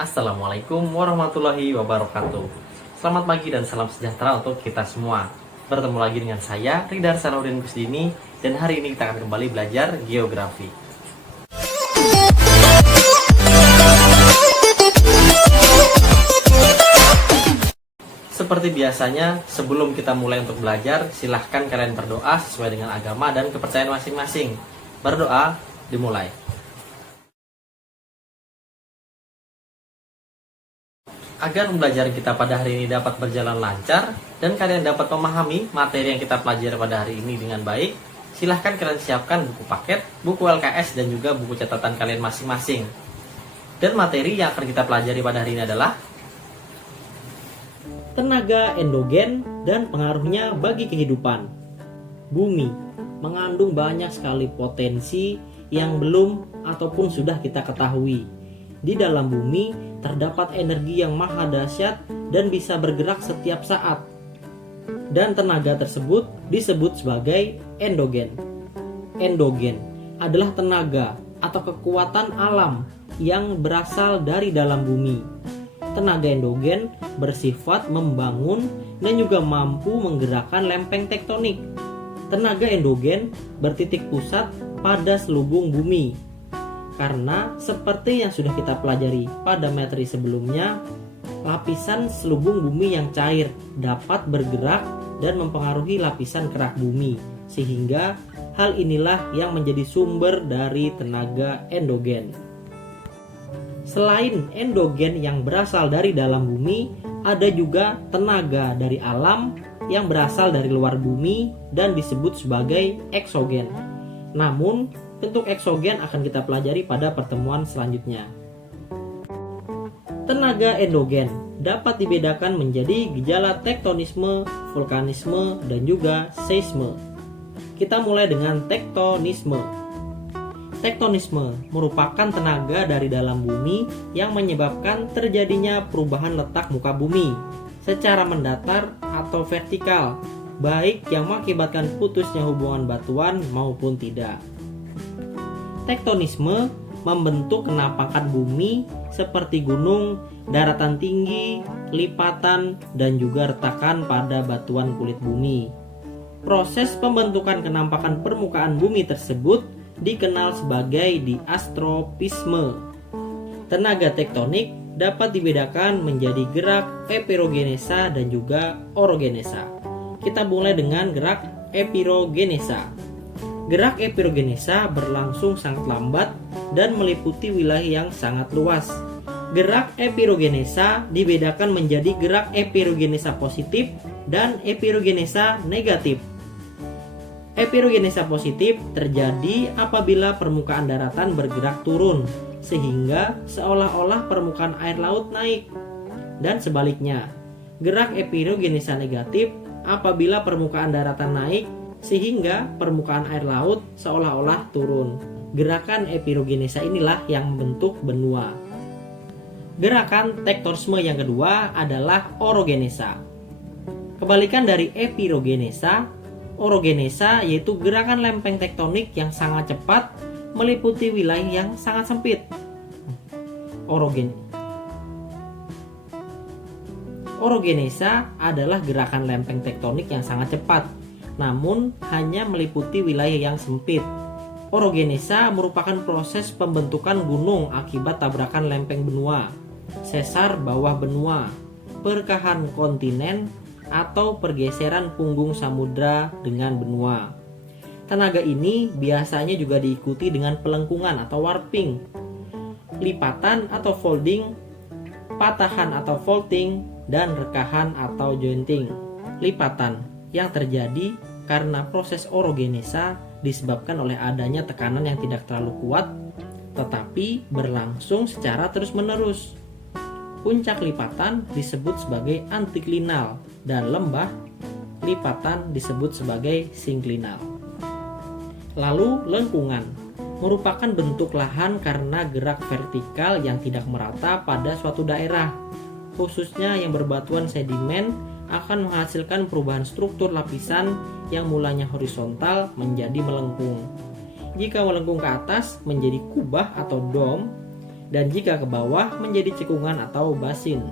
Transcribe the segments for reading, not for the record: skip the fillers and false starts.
Assalamualaikum warahmatullahi wabarakatuh. Selamat pagi dan salam sejahtera untuk kita semua. Bertemu lagi dengan saya, Ridhar Salahuddin Kusdini, dan hari ini kita akan kembali belajar geografi. Seperti biasanya, sebelum kita mulai untuk belajar, silahkan kalian berdoa sesuai dengan agama dan kepercayaan masing-masing. Berdoa, dimulai. Agar pembelajaran kita pada hari ini dapat berjalan lancar dan kalian dapat memahami materi yang kita pelajari pada hari ini dengan baik, silahkan kalian siapkan buku paket, buku LKS, dan juga buku catatan kalian masing-masing. Dan materi yang akan kita pelajari pada hari ini adalah tenaga endogen dan pengaruhnya bagi kehidupan. Bumi mengandung banyak sekali potensi yang belum ataupun sudah kita ketahui. Di dalam bumi terdapat energi yang maha dahsyat dan bisa bergerak setiap saat. Dan tenaga tersebut disebut sebagai endogen. Endogen adalah tenaga atau kekuatan alam yang berasal dari dalam bumi. Tenaga endogen bersifat membangun dan juga mampu menggerakkan lempeng tektonik. Tenaga endogen bertitik pusat pada selubung bumi. Karena seperti yang sudah kita pelajari pada materi sebelumnya, lapisan selubung bumi yang cair dapat bergerak dan mempengaruhi lapisan kerak bumi, sehingga hal inilah yang menjadi sumber dari tenaga endogen. Selain endogen yang berasal dari dalam bumi, ada juga tenaga dari alam yang berasal dari luar bumi dan disebut sebagai eksogen. Namun, bentuk eksogen akan kita pelajari pada pertemuan selanjutnya. Tenaga endogen dapat dibedakan menjadi gejala tektonisme, vulkanisme, dan juga seisme. Kita mulai dengan tektonisme. Tektonisme merupakan tenaga dari dalam bumi yang menyebabkan terjadinya perubahan letak muka bumi secara mendatar atau vertikal, baik yang mengakibatkan putusnya hubungan batuan maupun tidak. Tektonisme membentuk kenampakan bumi seperti gunung, daratan tinggi, lipatan, dan juga retakan pada batuan kulit bumi. Proses pembentukan kenampakan permukaan bumi tersebut dikenal sebagai diastropisme. Tenaga tektonik dapat dibedakan menjadi gerak epirogenesa dan juga orogenesa. Kita mulai dengan gerak epirogenesa. Gerak epirogenesa berlangsung sangat lambat dan meliputi wilayah yang sangat luas. Gerak epirogenesa dibedakan menjadi gerak epirogenesa positif dan epirogenesa negatif. Epirogenesa positif terjadi apabila permukaan daratan bergerak turun, sehingga seolah-olah permukaan air laut naik. Dan sebaliknya, gerak epirogenesa negatif apabila permukaan daratan naik, sehingga permukaan air laut seolah-olah turun. Gerakan epirogenesa inilah yang membentuk benua. Gerakan tektonisme yang kedua adalah orogenesa. Kebalikan dari epirogenesa, orogenesa yaitu gerakan lempeng tektonik yang sangat cepat meliputi wilayah yang sangat sempit. Orogenesa adalah gerakan lempeng tektonik yang sangat cepat, namun hanya meliputi wilayah yang sempit. Orogenesa merupakan proses pembentukan gunung akibat tabrakan lempeng benua, sesar bawah benua, perkahan kontinen, atau pergeseran punggung samudra dengan benua. Tenaga ini biasanya juga diikuti dengan pelengkungan atau warping, lipatan atau folding, patahan atau faulting, dan rekahan atau jointing. Lipatan yang terjadi karena proses orogenesa disebabkan oleh adanya tekanan yang tidak terlalu kuat tetapi berlangsung secara terus-menerus. Puncak lipatan disebut sebagai antiklinal dan lembah lipatan disebut sebagai sinklinal. Lalu lengkungan merupakan bentuk lahan karena gerak vertikal yang tidak merata pada suatu daerah, khususnya yang berbatuan sedimen akan menghasilkan perubahan struktur lapisan yang mulanya horizontal menjadi melengkung. Jika melengkung ke atas menjadi kubah atau dom, dan jika ke bawah menjadi cekungan atau basin.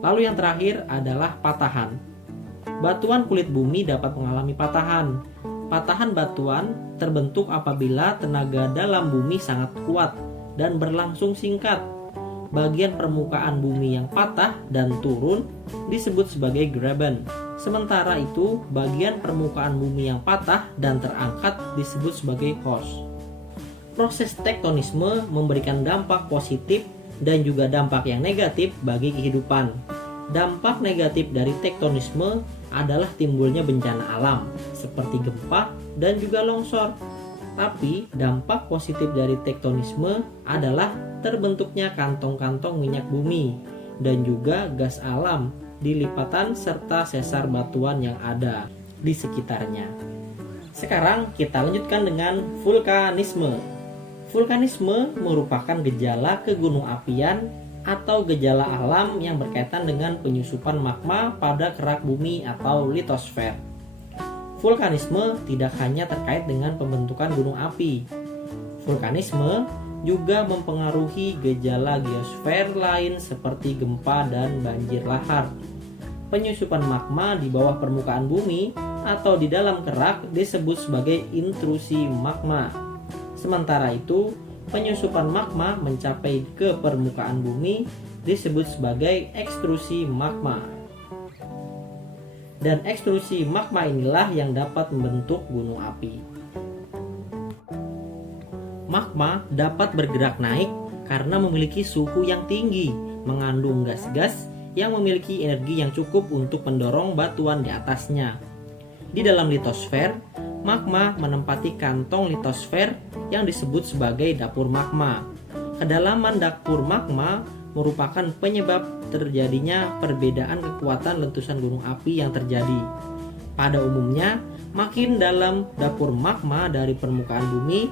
Lalu yang terakhir adalah patahan. Batuan kulit bumi dapat mengalami patahan. Patahan batuan terbentuk apabila tenaga dalam bumi sangat kuat dan berlangsung singkat. Bagian permukaan bumi yang patah dan turun disebut sebagai graben. Sementara itu, bagian permukaan bumi yang patah dan terangkat disebut sebagai host. Proses tektonisme memberikan dampak positif dan juga dampak yang negatif bagi kehidupan. Dampak negatif dari tektonisme adalah timbulnya bencana alam seperti gempa dan juga longsor. Tapi dampak positif dari tektonisme adalah terbentuknya kantong-kantong minyak bumi dan juga gas alam di lipatan serta sesar batuan yang ada di sekitarnya. Sekarang kita lanjutkan dengan vulkanisme. Vulkanisme merupakan gejala kegunung apian atau gejala alam yang berkaitan dengan penyusupan magma pada kerak bumi atau litosfer. Vulkanisme tidak hanya terkait dengan pembentukan gunung api. Vulkanisme juga mempengaruhi gejala geosfer lain seperti gempa dan banjir lahar. Penyusupan magma di bawah permukaan bumi atau di dalam kerak disebut sebagai intrusi magma. Sementara itu, penyusupan magma mencapai ke permukaan bumi disebut sebagai ekstrusi magma. Dan ekstrusi magma inilah yang dapat membentuk gunung api. Magma dapat bergerak naik karena memiliki suhu yang tinggi, mengandung gas-gas yang memiliki energi yang cukup untuk mendorong batuan di atasnya. Di dalam litosfer, magma menempati kantong litosfer yang disebut sebagai dapur magma. Kedalaman dapur magma merupakan penyebab terjadinya perbedaan kekuatan letusan gunung api yang terjadi. Pada umumnya, makin dalam dapur magma dari permukaan bumi,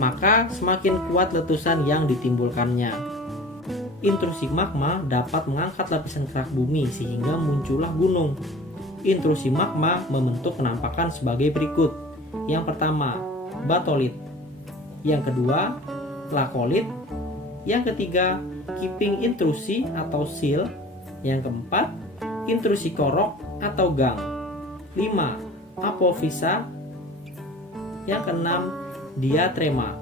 maka semakin kuat letusan yang ditimbulkannya. Intrusi magma dapat mengangkat lapisan kerak bumi sehingga muncullah gunung. Intrusi magma membentuk penampakan sebagai berikut. Yang pertama, batolit. Yang kedua, lakolit. Yang ketiga, kiping intrusi atau sil. Yang keempat, intrusi korok atau gang. 5. Apofisa. Yang keenam, diatrema.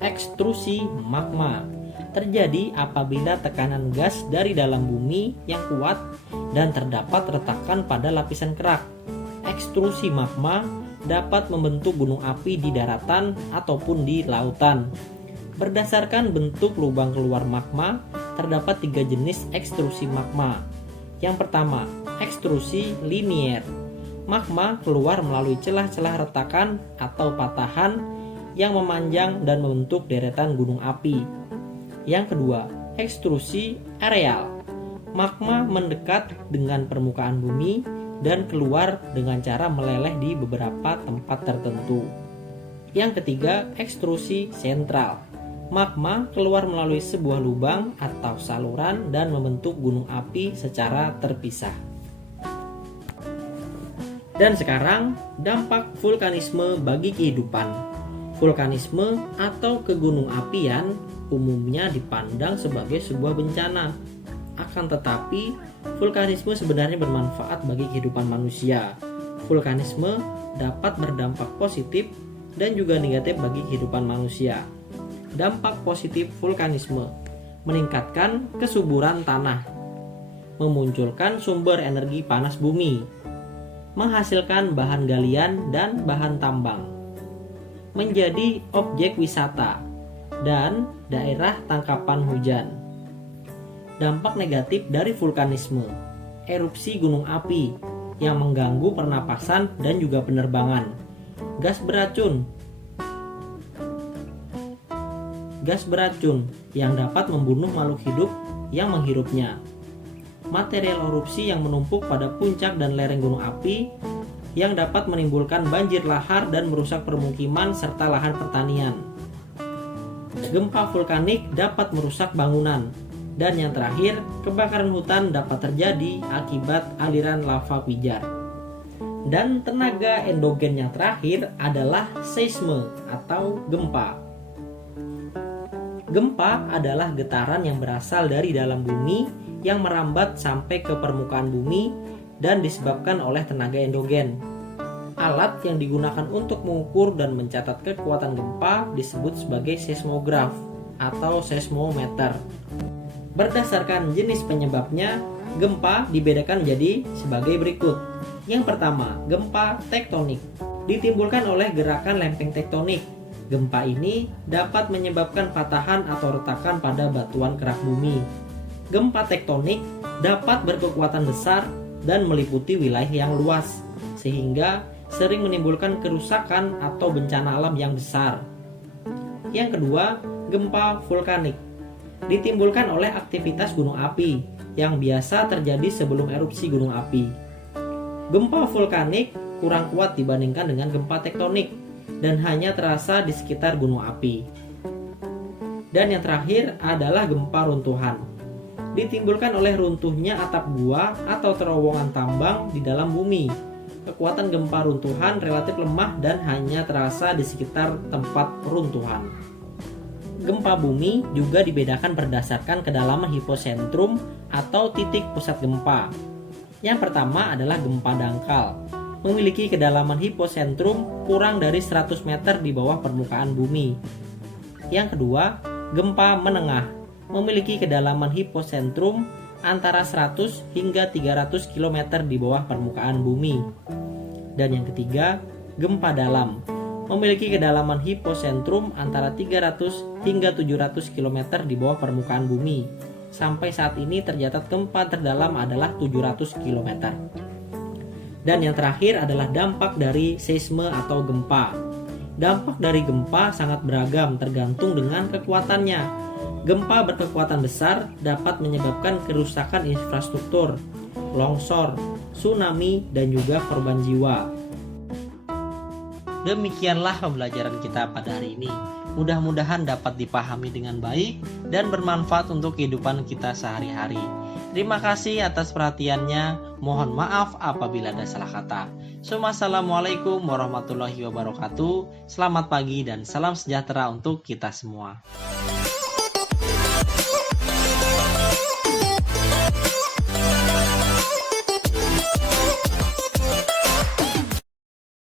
Ekstrusi magma terjadi apabila tekanan gas dari dalam bumi yang kuat dan terdapat retakan pada lapisan kerak. Ekstrusi magma dapat membentuk gunung api di daratan ataupun di lautan. Berdasarkan bentuk lubang keluar magma, terdapat 3 jenis ekstrusi magma. Yang pertama, ekstrusi linier. Magma keluar melalui celah-celah retakan atau patahan yang memanjang dan membentuk deretan gunung api. Yang kedua, ekstrusi areal. Magma mendekat dengan permukaan bumi dan keluar dengan cara meleleh di beberapa tempat tertentu. Yang ketiga, ekstrusi sentral. Magma keluar melalui sebuah lubang atau saluran dan membentuk gunung api secara terpisah. Dan sekarang, dampak vulkanisme bagi kehidupan. Vulkanisme atau kegunung apian umumnya dipandang sebagai sebuah bencana. Akan tetapi, vulkanisme sebenarnya bermanfaat bagi kehidupan manusia. Vulkanisme dapat berdampak positif dan juga negatif bagi kehidupan manusia. Dampak positif vulkanisme: meningkatkan kesuburan tanah, memunculkan sumber energi panas bumi, menghasilkan bahan galian dan bahan tambang, menjadi objek wisata, dan daerah tangkapan hujan. Dampak negatif dari vulkanisme: erupsi gunung api yang mengganggu pernapasan dan juga penerbangan, gas beracun yang dapat membunuh makhluk hidup yang menghirupnya, material erupsi yang menumpuk pada puncak dan lereng gunung api yang dapat menimbulkan banjir lahar dan merusak permukiman serta lahan pertanian. Gempa vulkanik dapat merusak bangunan. Dan yang terakhir, kebakaran hutan dapat terjadi akibat aliran lava pijar. Dan tenaga endogen yang terakhir adalah seisme atau gempa. Gempa adalah getaran yang berasal dari dalam bumi yang merambat sampai ke permukaan bumi dan disebabkan oleh tenaga endogen. Alat yang digunakan untuk mengukur dan mencatat kekuatan gempa disebut sebagai seismograf atau seismometer. Berdasarkan jenis penyebabnya, gempa dibedakan menjadi sebagai berikut. Yang pertama, gempa tektonik. Ditimbulkan oleh gerakan lempeng tektonik. Gempa ini dapat menyebabkan patahan atau retakan pada batuan kerak bumi. Gempa tektonik dapat berkekuatan besar dan meliputi wilayah yang luas, sehingga sering menimbulkan kerusakan atau bencana alam yang besar. Yang kedua, gempa vulkanik. Ditimbulkan oleh aktivitas gunung api yang biasa terjadi sebelum erupsi gunung api. Gempa vulkanik kurang kuat dibandingkan dengan gempa tektonik dan hanya terasa di sekitar gunung api. Dan yang terakhir adalah gempa runtuhan. Ditimbulkan oleh runtuhnya atap gua atau terowongan tambang di dalam bumi. Kekuatan gempa runtuhan relatif lemah dan hanya terasa di sekitar tempat runtuhan. Gempa bumi juga dibedakan berdasarkan kedalaman hiposentrum atau titik pusat gempa. Yang pertama adalah gempa dangkal. Memiliki kedalaman hiposentrum kurang dari 100 meter di bawah permukaan bumi. Yang kedua, gempa menengah. Memiliki kedalaman hiposentrum antara 100 hingga 300 km di bawah permukaan bumi. Dan yang ketiga, gempa dalam. Memiliki kedalaman hiposentrum antara 300 hingga 700 km di bawah permukaan bumi. Sampai saat ini tercatat gempa terdalam adalah 700 km. Dan yang terakhir adalah dampak dari seisme atau gempa. Dampak dari gempa sangat beragam tergantung dengan kekuatannya. Gempa berkekuatan besar dapat menyebabkan kerusakan infrastruktur, longsor, tsunami, dan juga korban jiwa. Demikianlah pembelajaran kita pada hari ini. Mudah-mudahan dapat dipahami dengan baik dan bermanfaat untuk kehidupan kita sehari-hari. Terima kasih atas perhatiannya. Mohon maaf apabila ada salah kata. Assalamualaikum warahmatullahi wabarakatuh. Selamat pagi dan salam sejahtera untuk kita semua.